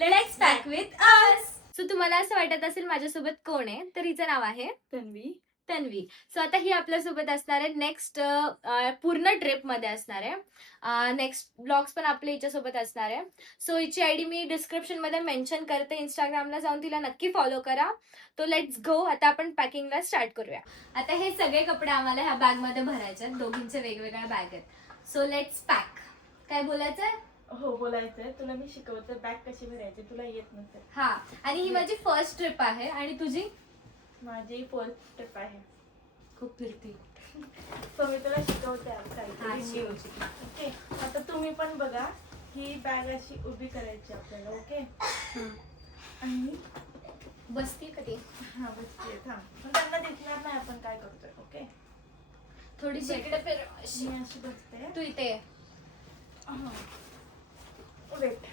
Let's pack with us. So तुम्हाला असं वाटत असेल माझ्यासोबत कोण आहे, तर हिचं नाव आहे तन्वी. सो आता ही आपल्यासोबत असणार आहे नेक्स्ट पूर्ण ट्रिप मध्ये असणार आहे. नेक्स्ट ब्लॉग्स पण आपल्या हिच्यासोबत असणार आहे. सो हिची आयडी मी डिस्क्रिप्शन मध्ये मेन्शन करते. इंस्टाग्रामला जाऊन तिला नक्की फॉलो करा. तो लेट्स गो. आता आपण पॅकिंगला स्टार्ट करूया. आता हे सगळे कपडे आम्हाला ह्या बॅग मध्ये भरायचे आहेत. दोघींचे वेगवेगळ्या बॅग आहेत. So let's pack. काय बोलायचंय? हो बोलायचंय. तुला मी शिकवते बॅग कशी भरायची, तुला येत नसेल. हा, आणि ही माझी फर्स्ट ट्रिप आहे. आणि तुझी? माझी फर्स्ट ट्रिप आहे. खूप फिरती. सो मी तुला शिकवते आज काहीतरी. ओके, आता तुम्ही पण बघा. ही बॅग अशी उभी करायची आपल्याला. ओके, आणि बसती कधी? हा बसते. थांब, पण त्यांना दिसणार नाही आपण काय करतोय. ओके, थोडीशी इकडे फिर. मी अशी बसते. तू इथे ये. वेट,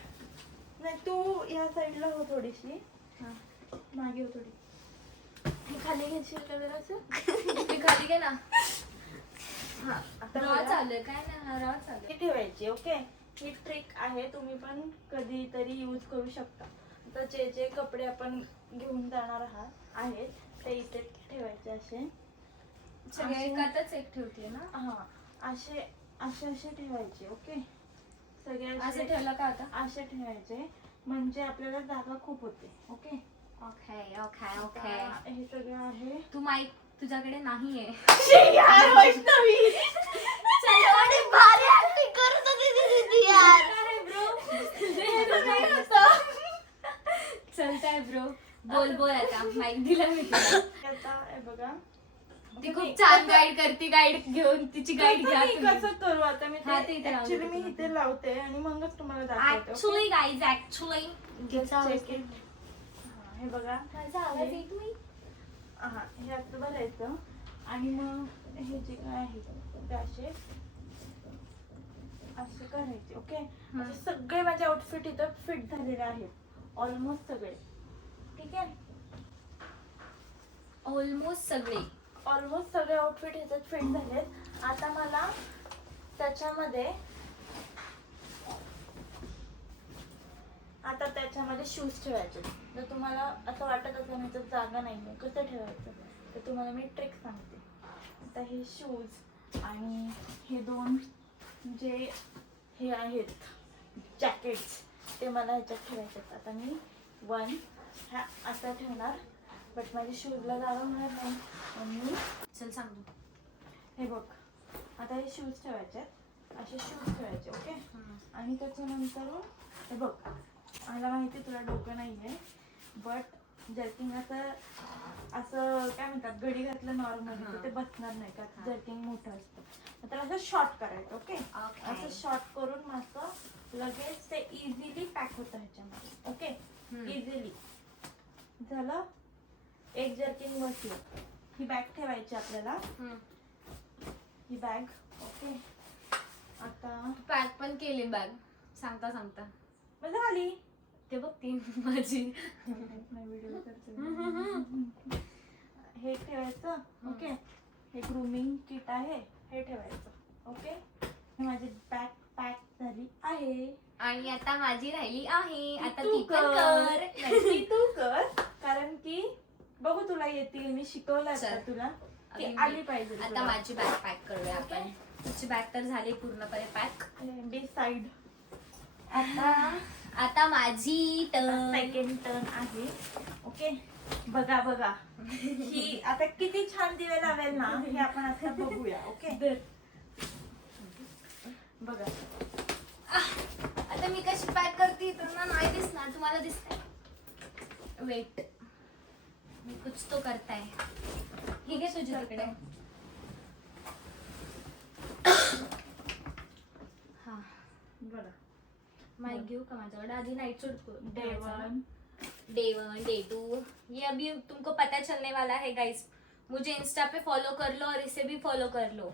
नाही तू या साईडला हो थोडीशी. मागे हो थोडी. खाली घेशील का जरासं? मी खाली घे ना. हा, आता राहा बघा. चालू काय नाही, राहा चालू. ही ठेवायची. ओके, ही ट्रिक आहे, तुम्ही पण कधीतरी यूज करू शकता. तर जे जे कपडे आपण घेऊन जाणार आहेत ते इथे ठेवायचे असे. सगळे एकातच एक ठेवते ना. हा, असे असे असे ठेवायचे. ओके, सगळे असं ठेवलं का आता? असे ठेवायचे, म्हणजे आपल्याला जागा खूप होते. Okay okay okay okay. आता हे सगळं आहे. तू माईक तुझ्याकडे नाहीये. यार वैष्णवी, चल भारी ऍक्टिंग करत होती यार. चलताय ब्रो. बोल आता. माईक दिला मी तुला. आता हे बघा, ती खूप छान गाईड करते. गाईड घेऊन तिची गाईड घ्या तुम्ही. कसं करू आता मी हा, ते इथे लावून ऍक्च्युली देते मी तुला. इथे लावते आणि मगच तुम्हाला दाखवते. Actually guys actually Check it. हे बघा, माझा आवाज येत नाही. हा, हे असं भरायचं आणि मग हे जे काय आहे ते असे असे करायचे. ओके, असे सगळे माझे आउटफिट इथं फिट झालेले आहेत. ऑलमोस्ट सगळे. ठीक आहे, ऑलमोस्ट सगळे. ऑलमोस्ट सगळे आउटफिट ह्याच्यात फिट झालेत. आता मला त्याच्यामध्ये शूज ठेवायचे. जर तुम्हाला असं वाटत असेल ना तर जागा नाही कसं ठेवायचं, तर तुम्हाला मी ट्रिक सांगते. आता हे शूज आणि हे दोन जे हे आहेत जॅकेट्स ते मला ह्याच्यात ठेवायचे. आता मी वन ह्या असा ठेवणार, बट माझ्या शूजला जागा होणार नाही म्हणून चल सांगतो. हे बघ, आता हे शूज ठेवायचे, असे शूज ठेवायचे. ओके, आणि त्याच्यानंतर हे बघ, मला माहिती तुला डोकं नाही आहे, बट जर्किंग असं असं काय म्हणतात गडी घातलं नॉर्मल तर ते बसणार नाही का, जर्किंग मोठं असतं. तर असं शॉर्ट करायचं. ओके, असं शॉर्ट करून मस्त लगेच ते इझिली पॅक होतं ह्याच्यामध्ये. ओके, इझिली झालं. एक जर्किंग बसलं. ही बॅग ठेवायची आपल्याला, ही बॅग. ओके, आता पॅक पण केली बॅग सांगता सांगता. मग झाली. ते बघ ती माझी. व्हिडिओ करते. हे ठेवायचं. ओके, हे ग्रूमिंग किट आहे, हे ठेवायचं. ओके, माझी बॅग पॅक झाली आहे. आणि आता माझी राहिली आहे. आता तू ती पण कर. नाही, तू कर, कारण की बघू तुला येतील. मी शिकवलं आता तुला की आली पाहिजे. आता माझी बॅग पॅक करूया आपण. तुझी बॅग तर झाली पूर्णपणे पॅक. बी साइड. आता माझी सेकंड टर्न आहे. ओके, बघा बघा ही आता किती छान दिवे लावेल ना, हे आपण आता बघूया. ओके, बघा आता मी कशी पॅक करते तर नाही दिसणार. तुम्हाला दिसतंय? वेट, मी कुछ तो करताय. ही घे तुझी तिकडे. हा, बघा, माइक घेऊ का माझ्याकडे? आधी नाइट सूट. डे 1, डे 1, डे 2, ये अभी तुमको पता चलने वाला है गाइस. मुझे इंस्टा पे फॉलो कर लो और इसे भी फॉलो कर लो.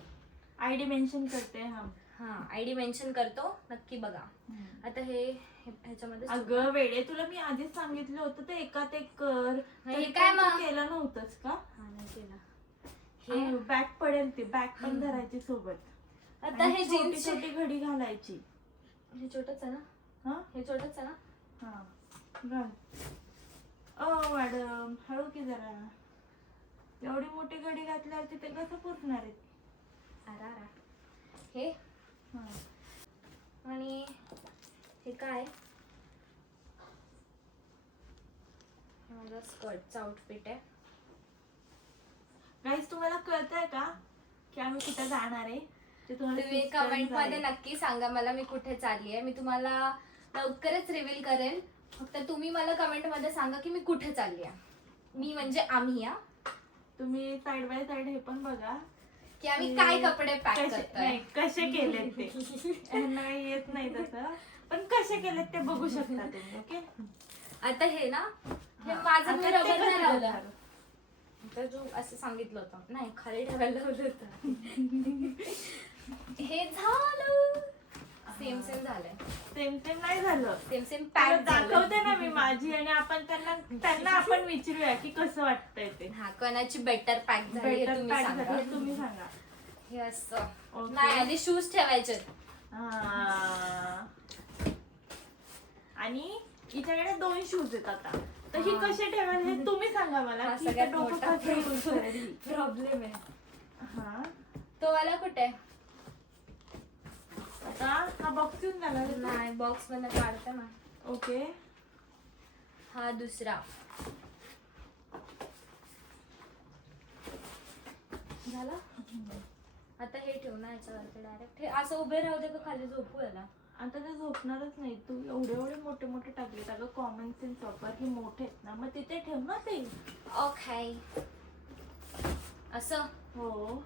आयडी मेंशन करते हम. हाँ, आयडी मेंशन करतो, नक्की बघा. आता हे ह्याच्यामध्ये अगं वेडे, तुला मी आधीच सांगितलं होतं ते एकात एक कर. हे काय मग? केलं नव्हतंच का? हा, नाही केला. हे बॅग पडेल, ती बॅग पण धरायची सोबत. आता हे छोटी जीन्स छोटी घडी घालायची. हे छोटच आहे ना? हा, हे छोटच आहे ना? हा, घाल. ओ मॅडम हळू की जरा. एवढी मोठी घडी घातल्यावर तिथे कसं पुसणार आहे? अरा हे हा. आणि हे काय? माझा स्कर्टचा आउटफिट आहे. गाईस तुम्हाला कळतंय का की आम्ही कुठे जाणार आहे? ते तुम्हाला तुम्ही suspense कमेंट मध्ये आहे. नक्की सांगा मला मी कुठे चालली आहे. मी तुम्हाला लवकरच रिव्हील करेन. फक्त तुम्ही मला कमेंट मध्ये सांगा की मी कुठे चालली आहे. मी म्हणजे आम्ही या तुम्ही साइड बाय साइड हे पण बघा की आम्ही काय कपडे पॅक करतोय. नाही कसे केलेत ते. नाही येत नाही तसं, पण कसे केलेत ते बघू शकता तुम्ही. ओके आता हे ना हे हा. माझं आता मी ते रबर कसं नाही लावलं. करणार? तर जो असं सांगितलं होतं नाही खाली ठेवायला लावलं होतं. हे झालं सेम सेम झालंय. सेम सेम नाही झालं. सेम सेम तुला पॅक दाखवते ना मी माझी, आणि आपण त्यांना आपण विचारूया की कसं वाटतंय ते. हा कोणाची बेटर पॅक झाली हे बेटर तुम्ही पॅक सांगा. झालं तुम्ही सांगा. हे असं Okay. नाही आधी शूज ठेवायचे. हा. आणि हिच्याकडे 2 शूज आहेत आता, तर ही हा. कसे ठेवाल हे तुम्ही सांगा मला. हा की सगळ्यात इथं डोकं मोठा कसं use करेल? प्रॉब्लेम आहे. हा. तो वाला कुठे आहे? आता हा बॉक्स येऊन झाला ना? नाही बॉक्स मध्ये काढते ना. ओके. हा दुसरा झाला. आता हे ठेव ना याच्यावरती डायरेक्ट. हे असं उभे राहू दे का खाली झोपू याला? आता ते झोपणारच नाही. तू एवढे मोठे मोठे टाकलेत अगं. कॉमन सेन्स वापर. की मोठे आहेत ना, मग तिथे ठेव ना ते. ओके असं. हो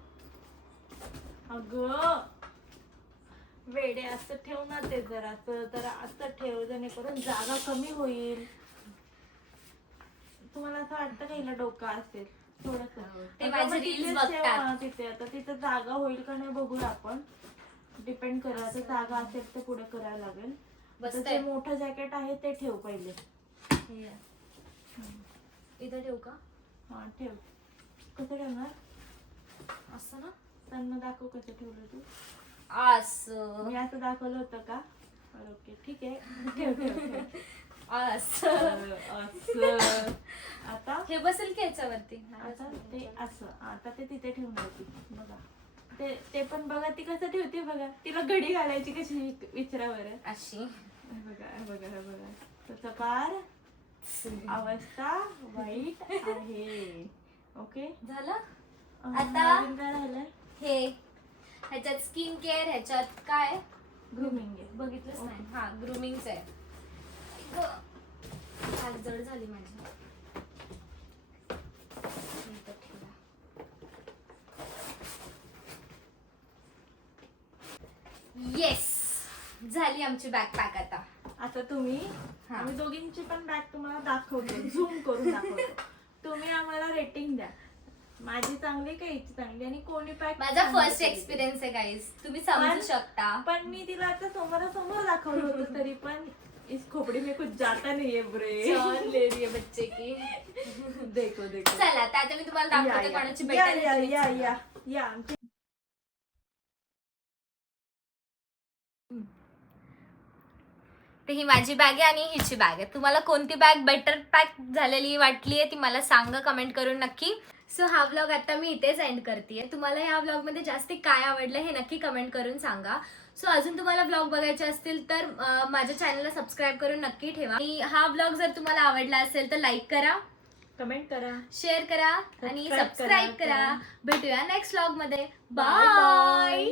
अगं वेडे असं ठेव ना ते. जरा असं ठेव जेणेकरून जागा कमी होईल. तुम्हाला असं वाटतं का हिला डोकं असेल थोडस? ते माझे reels बघतात. तिथे आता तिथे जागा होईल का नाही बघूया आपण. डिपेंड करा. तर जागा असेल तर पुढे करायला लागेल. तर बसतंय. जे मोठं जॅकेट आहे ते ठेव पहिले. हे. इथं ठेवू का? हा ठेव. कसं ठेवणार? असं ना. त्यांना दाखव कसं ठेवलं तू. असं मी असं दाखवलं होतं का? ओके ठीक आहे. ठेव ठेव ठेव. असं. असं. आता बसेल की याच्यावरती? आता ते असं. आता ते तिथे ठेवून होती बघा. ते पण बघा ती कसं ठेवते बघा. तिला घडी घालायची कशी विचारा बरं. अशी बघा बघा बघा. तसं पार अवस्था वाईट आहे. ओके झालं. आता आता काय राहिलंय? हे ह्याच्यात स्किन केअर, ह्याच्यात काय ग्रूमिंग आहे. बघितलंच नाही. हा ग्रूमिंगच आहे. हात जड झाली माझी. इथं ठेवला. येस झाली आमची बॅग पॅक आता. आता तुम्ही हा. आम्ही दोघींची पण बॅग तुम्हाला दाखवतो. झूम करून दाखवतो. तुम्ही आम्हाला रेटिंग द्या. माझी चांगली का हिची चांगली, आणि कोणी पॅक. माझा फर्स्ट एक्सपिरियन्स आहे गाईज. तुम्ही समजू शकता. पण मी तिला आता समोरासमोर दाखवलं होतं तरी पण इस खोपड़ी में कुछ जाता नहीं है ब्रे. जान ले रही है बच्चे की. देखो देखो. चला आता मी तुम्हाला दाखवते कोणाची या बेटर या आहे. या या या आमची. तर ही माझी बॅग आहे आणि हिची बॅग आहे. तुम्हाला कोणती बॅग बेटर पॅक झालेली वाटली आहे ती मला सांगा कमेंट करून नक्की. सो हा व्लॉग आता मी इथेच एंड करते. तुम्हाला ह्या व्लॉगमध्ये जास्त काय आवडलं हे नक्की कमेंट करून सांगा. सो अजून तुम्हाला व्लॉग बघायचे असतील तर माझ्या चॅनलला सबस्क्राईब करून नक्की ठेवा. आणि हा व्लॉग जर तुम्हाला आवडला असेल तर लाईक करा, कमेंट करा, शेअर करा आणि Subscribe सबस्क्राईब करा. करा. भेटूया नेक्स्ट व्लॉग मध्ये. Bye bye. बाय.